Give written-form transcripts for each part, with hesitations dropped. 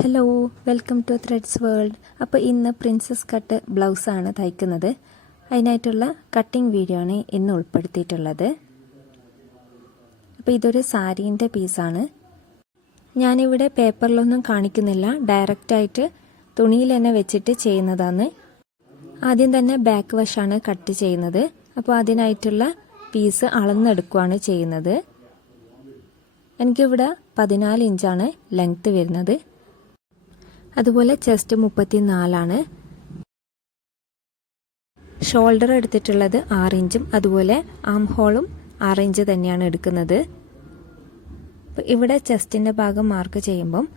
Hello, welcome to threads world. അപ്പോൾ ഇന്ന് princess cut ബ്ലൗസാണ് തയ്ക്കുന്നത്. അതിനായിട്ടുള്ള കട്ടിംഗ് വീഡിയോ ആണ് ഇന്ന് ഉൾപ്പെടുത്തിയിട്ടുള്ളത്. അപ്പോൾ ഇതൊരു സാരീൻ്റെ പീസാണ്. ഞാനിവിടെ പേപ്പറിലൊന്നും കാണിക്കുന്നില്ല, ഡയറക്റ്റായിട്ട് തുണിയിൽ തന്നെ വെച്ചിട്ട് ചെയ്യുന്നതാണ്. ആദ്യം തന്നെ ബാക്ക് വശമാണ് കട്ട് ചെയ്യുന്നത്. അപ്പോൾ അതിനായിട്ടുള്ള പീസ് അളന്നെടുക്കുകയാണ് ചെയ്യുന്നത്. എനിക്കിവിടെ 14 ഇഞ്ചാണ് ലെങ്ത്ത് വരുന്നത്. അതുപോലെ ചെസ്റ്റ് 34 ഷോൾഡർ എടുത്തിട്ടുള്ളത് 6 ഇഞ്ചും അതുപോലെ ആം ഹോളും 6 ഇഞ്ച് തന്നെയാണ് എടുക്കുന്നത്. ഇവിടെ ചെസ്റ്റിൻ്റെ ഭാഗം മാർക്ക് ചെയ്യുമ്പം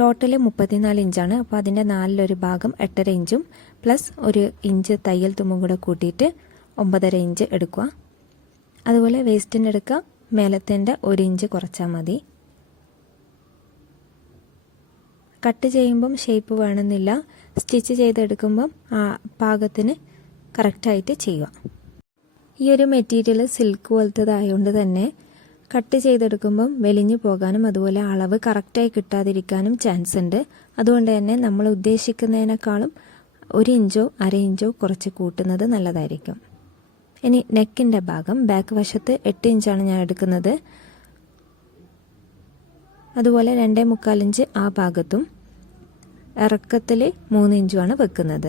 ടോട്ടല് 34 ഇഞ്ചാണ്. അപ്പോൾ അതിൻ്റെ 4 ഭാഗം 8.5 ഇഞ്ചും പ്ലസ് 1 ഇഞ്ച് തയ്യൽ തുമ്പും കൂടെ കൂട്ടിയിട്ട് 9.5 ഇഞ്ച് എടുക്കുക. അതുപോലെ വേസ്റ്റിൻ്റെ എടുക്കുക, മേലത്തിൻ്റെ 1 ഇഞ്ച് കുറച്ചാൽ മതി. കട്ട് ചെയ്യുമ്പം ഷേപ്പ് വേണമെന്നില്ല, സ്റ്റിച്ച് ചെയ്തെടുക്കുമ്പം ആ പാകത്തിന് കറക്റ്റായിട്ട് ചെയ്യുക. ഈ ഒരു മെറ്റീരിയൽ സിൽക്ക് പോലത്തതായതുകൊണ്ട് തന്നെ കട്ട് ചെയ്തെടുക്കുമ്പം വെലിഞ്ഞു പോകാനും അതുപോലെ അളവ് കറക്റ്റായി കിട്ടാതിരിക്കാനും ചാൻസ് ഉണ്ട്. അതുകൊണ്ട് തന്നെ നമ്മൾ ഉദ്ദേശിക്കുന്നതിനേക്കാളും 1 ഇഞ്ചോ 1/2 ഇഞ്ചോ കുറച്ച് കൂട്ടുന്നത് നല്ലതായിരിക്കും. ഇനി നെക്കിൻ്റെ ഭാഗം ബാക്ക് വശത്ത് 8 ഇഞ്ചാണ് ഞാൻ എടുക്കുന്നത്. അതുപോലെ 2.25 ഇഞ്ച് ആ ഭാഗത്തും ഇറക്കത്തിൽ 3 ഇഞ്ചുമാണ് വെക്കുന്നത്.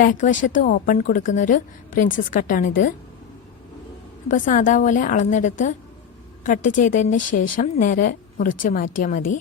ബാക്ക് വശത്ത് ഓപ്പൺ കൊടുക്കുന്നൊരു പ്രിൻസസ് കട്ടാണിത്. അപ്പോൾ സാധാ പോലെ അളന്നെടുത്ത് കട്ട് ചെയ്തതിന് ശേഷം നേരെ മുറിച്ച് മാറ്റിയാൽ മതി.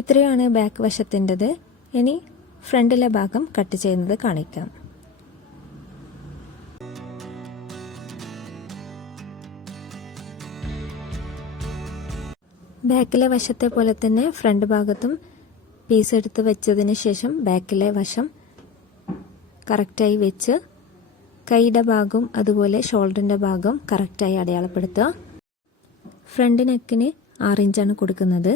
ഇത്രയാണ് ബാക്ക് വശത്തിൻ്റെത്. ഇനി ഫ്രണ്ടിലെ ഭാഗം കട്ട് ചെയ്യുന്നത് കാണിക്കാം. ബാക്കിലെ വശത്തെ പോലെ തന്നെ ഫ്രണ്ട് ഭാഗത്തും പീസ് എടുത്ത് വെച്ചതിന് ശേഷം ബാക്കിലെ വശം കറക്റ്റായി വെച്ച് കൈയുടെ ഭാഗം അതുപോലെ ഷോൾഡറിൻ്റെ ഭാഗം കറക്റ്റായി അടയാളപ്പെടുത്തുക. ഫ്രണ്ട് നെക്കിന് 6 ഇഞ്ചാണ് കൊടുക്കുന്നത്.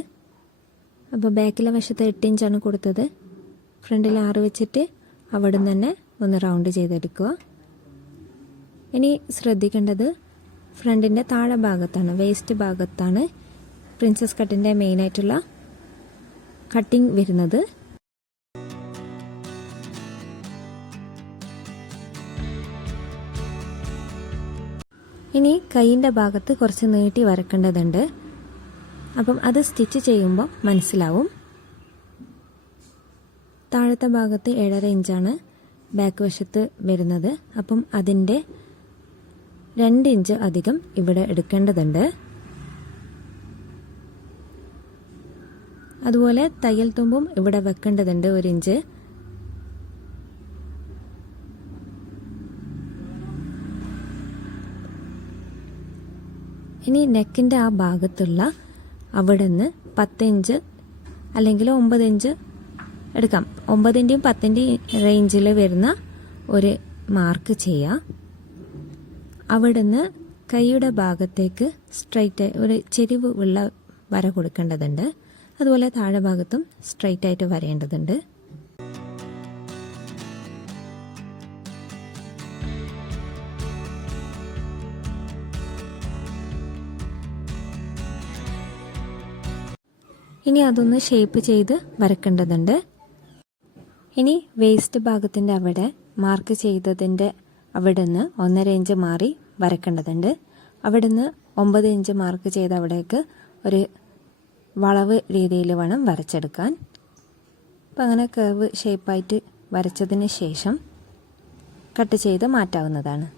അപ്പോൾ ബാക്കിലെ വശത്ത് 8 ഇഞ്ചാണ് കൊടുത്തത്. ഫ്രണ്ടിൽ 6 വെച്ചിട്ട് അവിടെ നിന്ന് തന്നെ ഒന്ന് റൗണ്ട് ചെയ്തെടുക്കുക. ഇനി ശ്രദ്ധിക്കേണ്ടത് ഫ്രണ്ടിൻ്റെ താഴെ ഭാഗത്താണ്, വേസ്റ്റ് ഭാഗത്താണ് പ്രിൻസസ് കട്ടിൻ്റെ മെയിനായിട്ടുള്ള കട്ടിങ് വരുന്നത്. ഇനി കൈയിൻ്റെ ഭാഗത്ത് കുറച്ച് നീട്ടി വരക്കേണ്ടതുണ്ട്. അപ്പം അത് സ്റ്റിച്ച് ചെയ്യുമ്പോൾ മനസ്സിലാവും. താഴത്തെ ഭാഗത്ത് 7.5 ഇഞ്ചാണ് ബാക്ക് വശത്ത് വരുന്നത്. അപ്പം അതിൻ്റെ 2 ഇഞ്ച് അധികം ഇവിടെ എടുക്കേണ്ടതുണ്ട്. അതുപോലെ തയ്യൽ തുമ്പും ഇവിടെ വെക്കേണ്ടതുണ്ട് 1 ഇഞ്ച്. ഇനി നെക്കിൻ്റെ ആ ഭാഗത്തുള്ള അവിടെ നിന്ന് 10 ഇഞ്ച് അല്ലെങ്കിൽ 9 ഇഞ്ച് എടുക്കാം. 9ൻ്റെയും 10ൻ്റെയും റേഞ്ചിൽ വരുന്ന ഒരു മാർക്ക് ചെയ്യുക. അവിടെ നിന്ന് കൈയുടെ ഭാഗത്തേക്ക് സ്ട്രൈറ്റ് ഒരു ചെരിവ് ഉള്ള വര കൊടുക്കേണ്ടതുണ്ട്. അതുപോലെ താഴെ ഭാഗത്തും സ്ട്രൈറ്റ് ആയിട്ട് വരേണ്ടതുണ്ട്. ഇനി അതൊന്ന് ഷേപ്പ് ചെയ്ത് വരക്കേണ്ടതുണ്ട്. ഇനി വേസ്റ്റ് ഭാഗത്തിൻ്റെ അവിടെ മാർക്ക് ചെയ്തതിൻ്റെ അവിടെ നിന്ന് 1.5 ഇഞ്ച് മാറി വരക്കേണ്ടതുണ്ട്. അവിടെ നിന്ന് 9 ഇഞ്ച് മാർക്ക് ചെയ്ത അവിടേക്ക് ഒരു വളവ് രീതിയിൽ വേണം വരച്ചെടുക്കാൻ. അപ്പം അങ്ങനെ കർവ് ഷേപ്പായിട്ട് വരച്ചതിന് ശേഷം കട്ട് ചെയ്ത് മാറ്റാവുന്നതാണ്.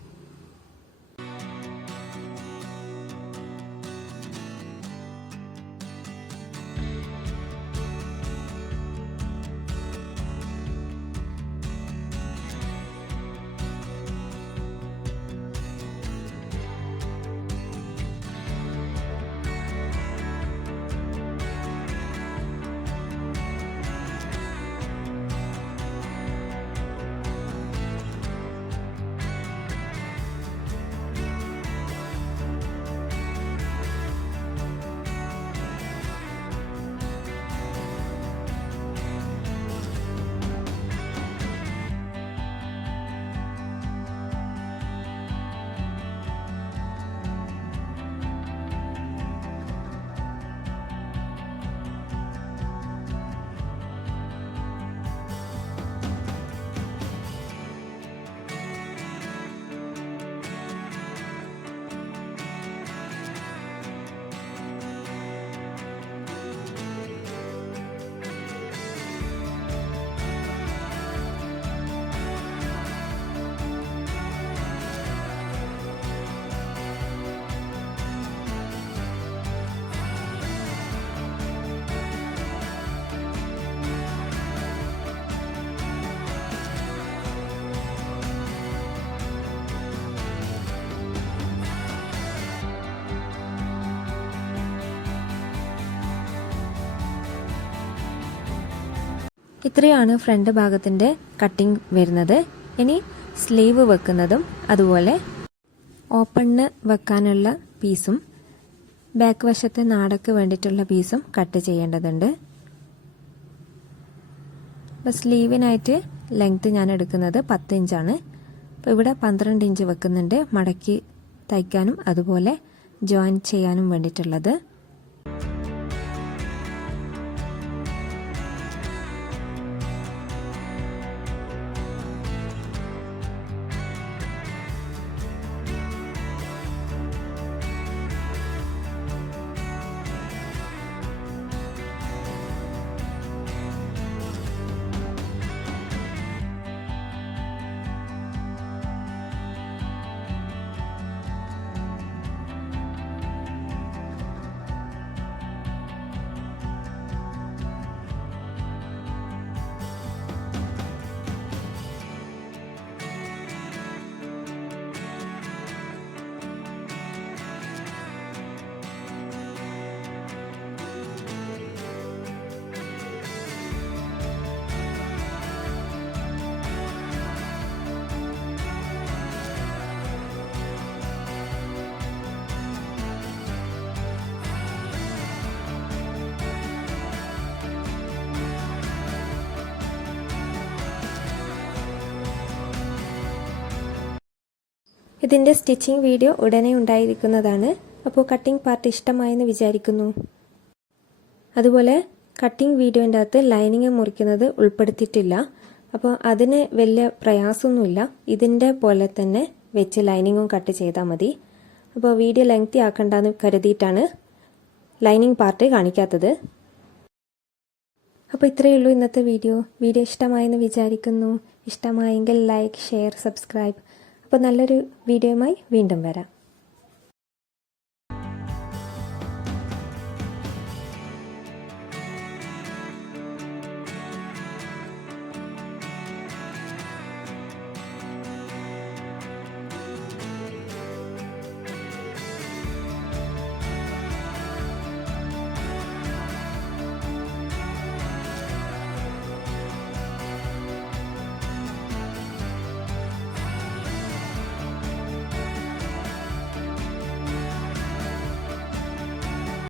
ഇത്രയാണ് ഫ്രണ്ട് ഭാഗത്തിൻ്റെ കട്ടിംഗ് വരുന്നത്. ഇനി സ്ലീവ് വെക്കുന്നതും അതുപോലെ ഓപ്പണിന് വെക്കാനുള്ള പീസും ബാക്ക് വശത്തെ നാടക്ക് വേണ്ടിയിട്ടുള്ള പീസും കട്ട് ചെയ്യേണ്ടതുണ്ട്. അപ്പോൾ സ്ലീവിനായിട്ട് ലെങ്ത്ത് ഞാൻ എടുക്കുന്നത് 10 ഇഞ്ചാണ്. അപ്പോൾ ഇവിടെ 12 ഇഞ്ച് വെക്കുന്നുണ്ട്, മടക്കി തയ്ക്കാനും അതുപോലെ ജോയിൻ ചെയ്യാനും വേണ്ടിയിട്ടുള്ളത്. ഇതിൻ്റെ സ്റ്റിച്ചിങ് വീഡിയോ ഉടനെ ഉണ്ടായിരിക്കുന്നതാണ്. അപ്പോൾ കട്ടിംഗ് പാർട്ട് ഇഷ്ടമായെന്ന് വിചാരിക്കുന്നു. അതുപോലെ കട്ടിംഗ് വീഡിയോൻ്റെ അകത്ത് ലൈനിങ് മുറിക്കുന്നത് ഉൾപ്പെടുത്തിയിട്ടില്ല. അപ്പോൾ അതിന് വലിയ പ്രയാസമൊന്നുമില്ല. ഇതിൻ്റെ പോലെ തന്നെ വെച്ച് ലൈനിങ്ങും കട്ട് ചെയ്താൽ മതി. അപ്പോൾ വീഡിയോ ലെങ്തി ആക്കണ്ടെന്ന് കരുതിയിട്ടാണ് ലൈനിങ് പാർട്ട് കാണിക്കാത്തത്. അപ്പോൾ ഇത്രയേ ഉള്ളൂ ഇന്നത്തെ വീഡിയോ. വീഡിയോ ഇഷ്ടമായെന്ന് വിചാരിക്കുന്നു. ഇഷ്ടമായെങ്കിൽ ലൈക്ക്, ഷെയർ, സബ്സ്ക്രൈബ്. അപ്പോൾ നല്ലൊരു വീഡിയോയുമായി വീണ്ടും വരാം.